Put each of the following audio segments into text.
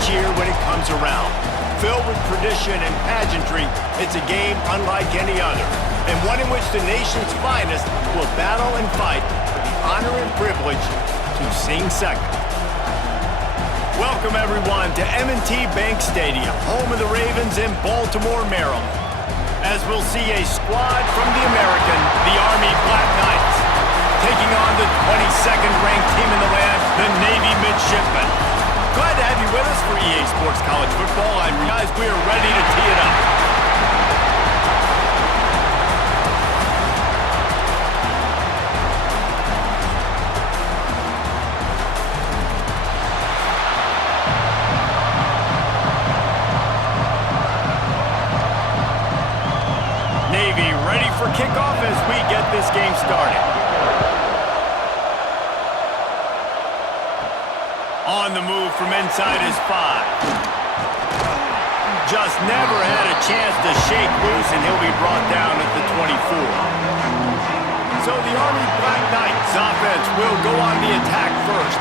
each year when it comes around. Filled with tradition and pageantry, it's a game unlike any other, and one in which the nation's finest will battle and fight for the honor and privilege to sing second. Welcome, everyone, to M&T Bank Stadium, home of the Ravens in Baltimore, Maryland, as we'll see a squad from the American, the Army Black Knights, taking on the 22nd ranked team in the land, the Navy Midshipmen. Glad to have you with us for EA Sports College Football. And guys, we are ready to tee it up. Navy ready for kickoff as we get this game started. On the move from inside is 5. Just never had a chance to shake loose, and he'll be brought down at the 24. So the Army Black Knights offense will go on the attack first.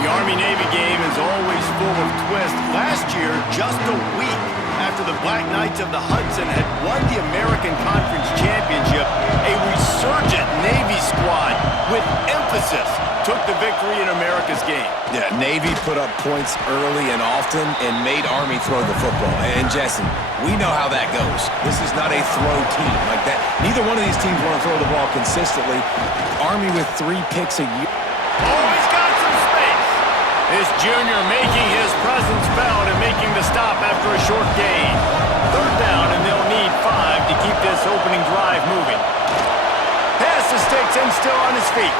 The Army-Navy game is always full of twists. Last year, just a week after the Black Knights of the Hudson had won the American Conference Championship, a resurgent Navy squad with emphasis took the victory in America's game. Yeah, Navy put up points early and often and made Army throw the football. And Jesse, we know how that goes. This is not a throw team like that. Neither one of these teams want to throw the ball consistently. Army with 3 picks a year. Oh, he's got some space. This junior making his presence felt and making the stop after a short gain. 3rd down, and they'll need 5 to keep this opening drive moving. Pass the sticks and still on his feet.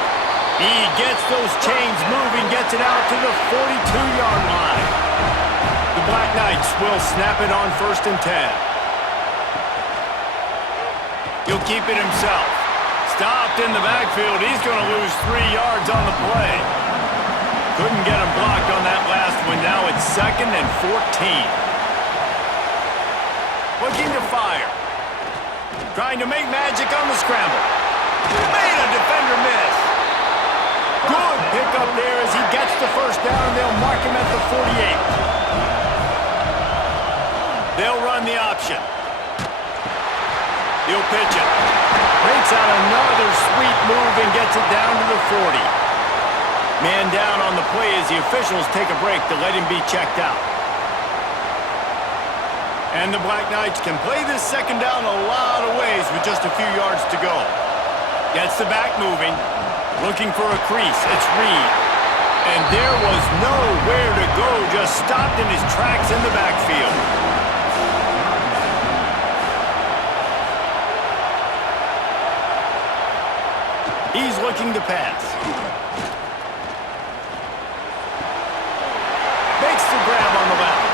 He gets those chains moving, gets it out to the 42-yard line. The Black Knights will snap it on 1st and 10. He'll keep it himself. Stopped in the backfield. He's going to lose 3 yards on the play. Couldn't get him blocked on that last one. Now it's 2nd and 14. Looking to fire. Trying to make magic on the scramble. Made a defender miss. Good pickup there as he gets the 1st down, and they'll mark him at the 48. They'll run the option. He'll pitch it. Breaks out another sweet move and gets it down to the 40. Man down on the play as the officials take a break to let him be checked out. And the Black Knights can play this 2nd down a lot of ways with just a few yards to go. Gets the back moving. Looking for a crease. It's Reed. And there was nowhere to go. Just stopped in his tracks in the backfield. He's looking to pass. Makes the grab on the left.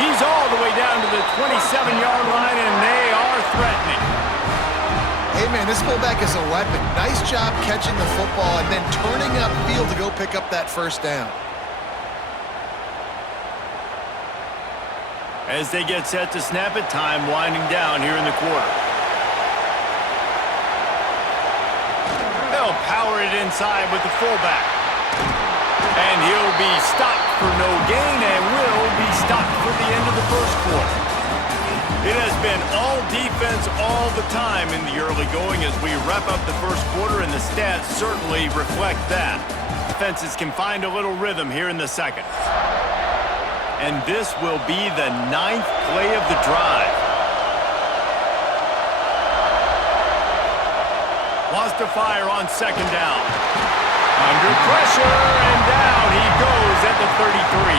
He's all the way down to the 27-yard line, and they are threatening. Hey, man, this fullback is a weapon. Nice job catching the football and then turning upfield to go pick up that 1st down. As they get set to snap it, time winding down here in the quarter. They'll power it inside with the fullback. And he'll be stopped for no gain and will be stopped for the end of the 1st quarter. It has been all defense all the time in the early going as we wrap up the 1st quarter, and the stats certainly reflect that. Defenses can find a little rhythm here in the 2nd. And this will be the 9th play of the drive. Wants to fire on 2nd down. Under pressure, and down he goes at the 33.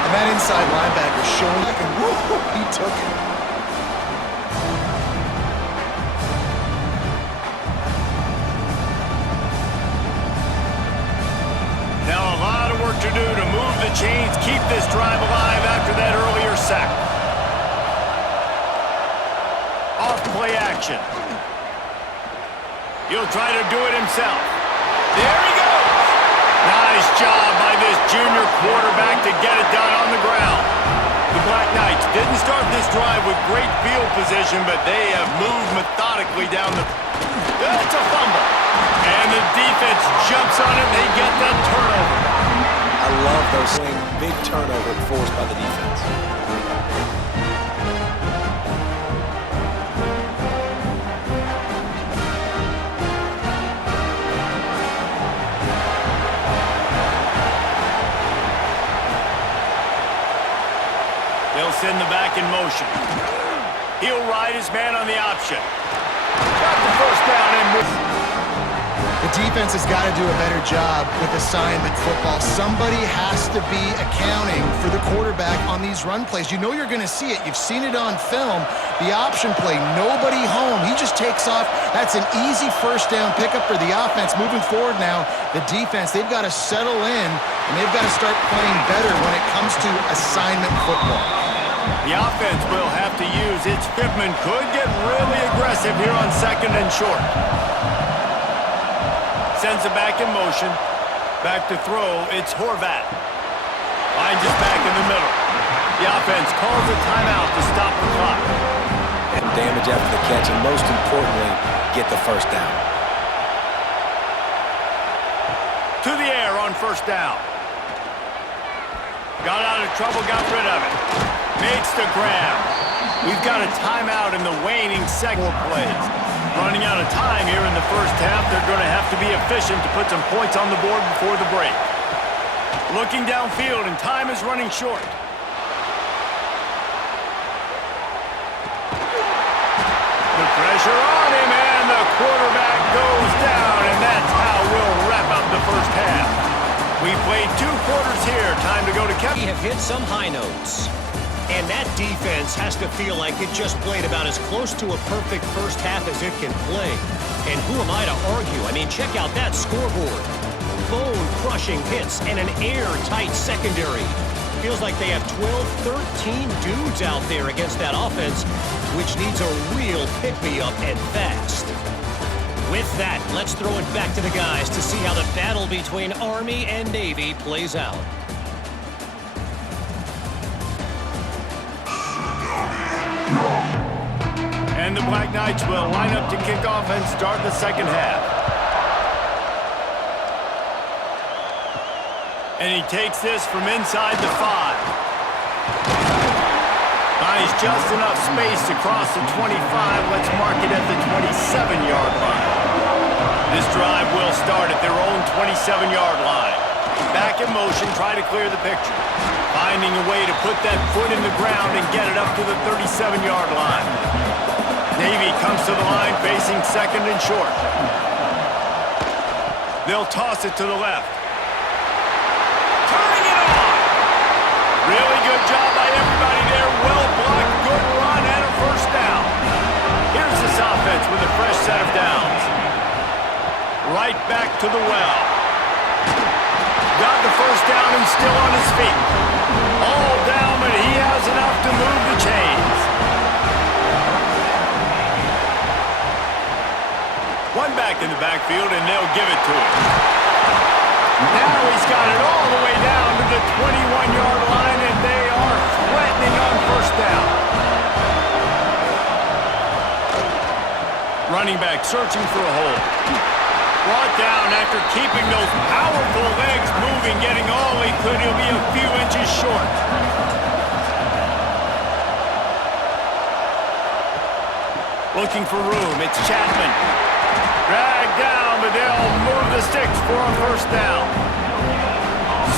And that inside linebacker showing back, and woo, he took it. Now a lot of work to do to move the chains, keep this drive alive after that earlier sack. Off play action. He'll try to do it himself. There he goes. Nice job by this junior quarterback to get it done on the ground. The Black Knights didn't start this drive with great field position, but they have moved methodically down the... That's a fumble. And the defense jumps on it. They get that turnover. I love those big turnover forced by the defense. They'll send the back in motion. He'll ride his man on the option. Got the first down and move. The defense has got to do a better job with assignment football. Somebody has to be accounting for the quarterback on these run plays. You know you're going to see it. You've seen it on film. The option play, nobody home. He just takes off. That's an easy first down pickup for the offense. Moving forward now, the defense, they've got to settle in, and they've got to start playing better when it comes to assignment football. The offense will have to use its Pittman. Could get really aggressive here on second and short. Sends it back in motion. Back to throw. It's Horvat. Finds his back in the middle. The offense calls a timeout to stop the clock. And damage after the catch, and most importantly, get the first down. To the air on first down. Got out of trouble, got rid of it. Makes the grab. We've got a timeout in the waning second plays. Running out of time here in the first half. They're going to have to be efficient to put some points on the board before the break. Looking downfield, and time is running short. The pressure on him, and the quarterback goes down, and that's how we'll wrap up the first half. We played 2 quarters here. Time to go to Kevin. We have hit some high notes. And that defense has to feel like it just played about as close to a perfect first half as it can play. And who am I to argue? I mean, check out that scoreboard. Bone-crushing hits and an airtight secondary. Feels like they have 12, 13 dudes out there against that offense, which needs a real pick-me-up and fast. With that, let's throw it back to the guys to see how the battle between Army and Navy plays out. And the Black Knights will line up to kick off and start the second half. And he takes this from inside the 5. Finds just enough space to cross the 25. Let's mark it at the 27-yard line. This drive will start at their own 27-yard line. Back in motion, try to clear the picture. Finding a way to put that foot in the ground and get it up to the 37-yard line. Navy comes to the line facing second and short. They'll toss it to the left. Turning it on! Really good job by everybody there. Well blocked, good run, and a first down. Here's this offense with a fresh set of downs. Right back to the well. Got the first down and still on his feet. All down, but he has enough to move the chains. One back in the backfield, and they'll give it to him. Now he's got it all the way down to the 21-yard line, and they are threatening on first down. Running back searching for a hole. Brought down after keeping those powerful legs moving, getting all he could. He'll be a few inches short. Looking for room. It's Chapman. Dragged down, but they'll move the sticks for a first down.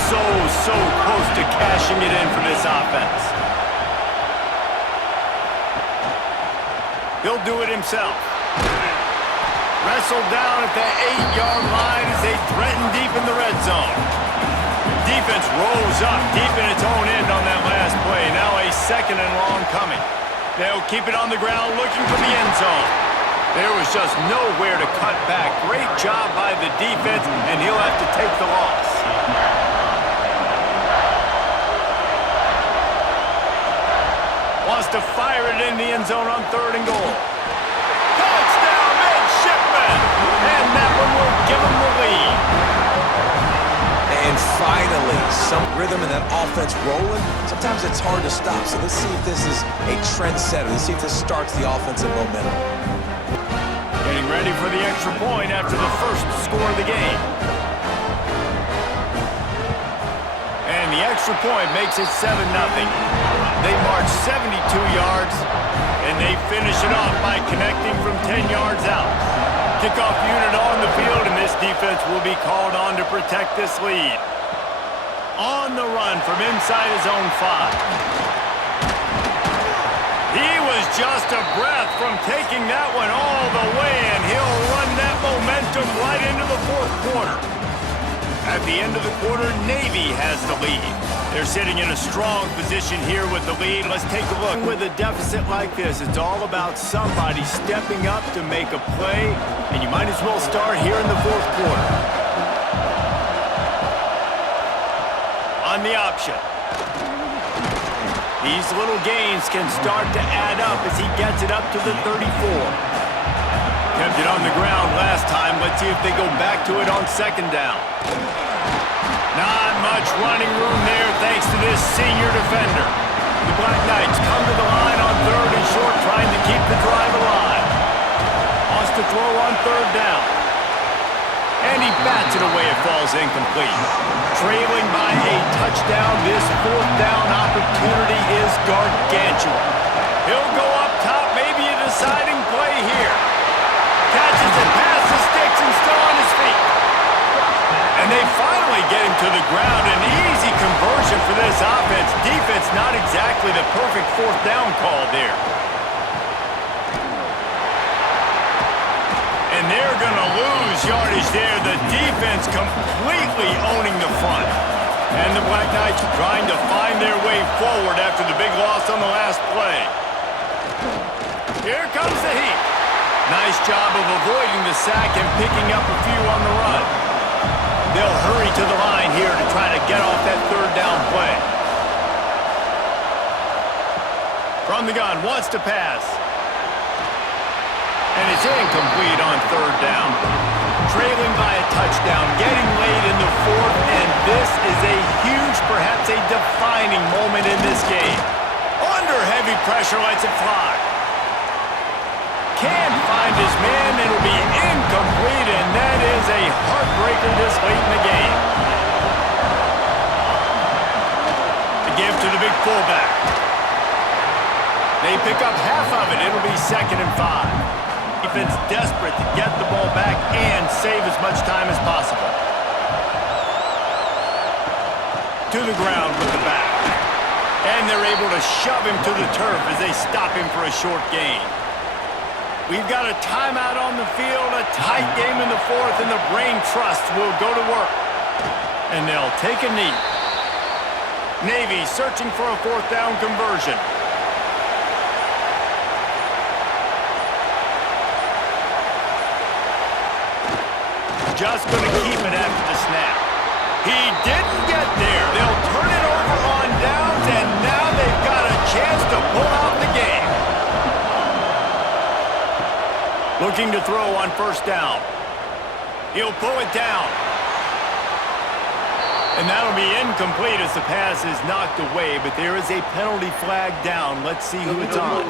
So close to cashing it in for this offense. He'll do it himself. Wrestled down at the 8-yard line as they threaten deep in the red zone. Defense rose up deep in its own end on that last play. Now a second and long coming. They'll keep it on the ground looking for the end zone. There was just nowhere to cut back. Great job by the defense, and he'll have to take the loss. Wants to fire it in the end zone on third and goal. Touchdown, midshipman! And that one will give him the lead. And finally, some rhythm in that offense rolling. Sometimes it's hard to stop. So let's see if this is a trendsetter. Let's see if this starts the offensive momentum. Getting ready for the extra point after the first score of the game. extra point makes it 7-0. They march 72 yards, and they finish it off by connecting from 10 yards out. Kickoff unit on the field, and this defense will be called on to protect this lead. On the run from inside his own 5. He was just a breath from taking that one all the way, and he'll run that momentum right into the fourth quarter. At the end of the quarter, Navy has the lead. They're sitting in a strong position here with the lead. Let's take a look. With a deficit like this, it's all about somebody stepping up to make a play, and you might as well start here in the fourth quarter. On the option. These little gains can start to add up as he gets it up to the 34. Kept it on the ground last time. Let's see if they go back to it on second down. Not much running room there thanks to this senior defender. The Black Knights come to the line on third and short, trying to keep the drive alive. Wants to throw on third down. And he bats it away. It falls incomplete. Trailing by a touchdown, this fourth down opportunity is gargantuan. He'll go up top, maybe a deciding play here. Catches it past the sticks and still on his feet. And they finally get him to the ground. An easy conversion for this offense. Defense not exactly the perfect fourth down call there. And they're going to lose yardage there. The defense completely owning the front. And the Black Knights trying to find their way forward after the big loss on the last play. Here comes the heat. Nice job of avoiding the sack and picking up a few on the run. They'll hurry to the line here to try to get off that third down play. From the gun, wants to pass. And it's incomplete on third down. Trailing by a touchdown, getting late in the fourth, and this is a huge, perhaps a defining moment in this game. Under heavy pressure, lets it fly. Can't find his man, it'll be incomplete, and that is a heartbreaker this late in the game. The give to the big fullback. They pick up half of it, it'll be 2nd and 5. Defense desperate to get the ball back and save as much time as possible. To the ground with the back. And they're able to shove him to the turf as they stop him for a short gain. We've got a timeout on the field, a tight game in the fourth, and the Brain Trust will go to work. And they'll take a knee. Navy searching for a fourth down conversion. Just going to keep it after the snap. He didn't get there. They'll turn it over on downs, and now they've got a chance to pull out the game. Looking to throw on first down. He'll pull it down. And that'll be incomplete as the pass is knocked away, but there is a penalty flag down. Let's see who it's on.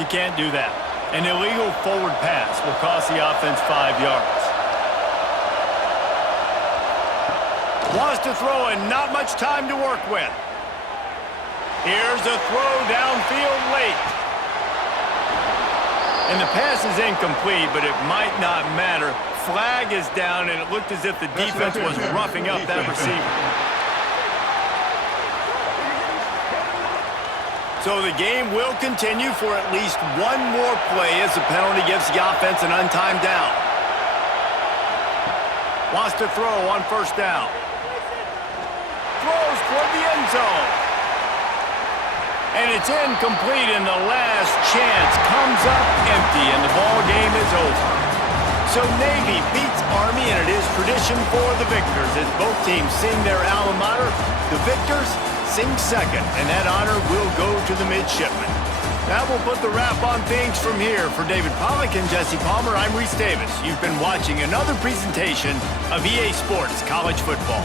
You can't do that. An illegal forward pass will cost the offense 5 yards. Wants to throw and not much time to work with. Here's a throw downfield late. And the pass is incomplete, but it might not matter. Flag is down, and it looked as if the defense was roughing up that receiver. So the game will continue for at least one more play as the penalty gives the offense an untimed down. Wants to throw on first down. Throws toward the end zone. And it's incomplete, and the last chance comes up empty, and the ball game is over. So Navy beats Army, and it is tradition for the victors as both teams sing their alma mater. The victors sing second, and that honor will go to the midshipmen. That will put the wrap on things from here. For David Pollack and Jesse Palmer, I'm Reese Davis. You've been watching another presentation of EA Sports College Football.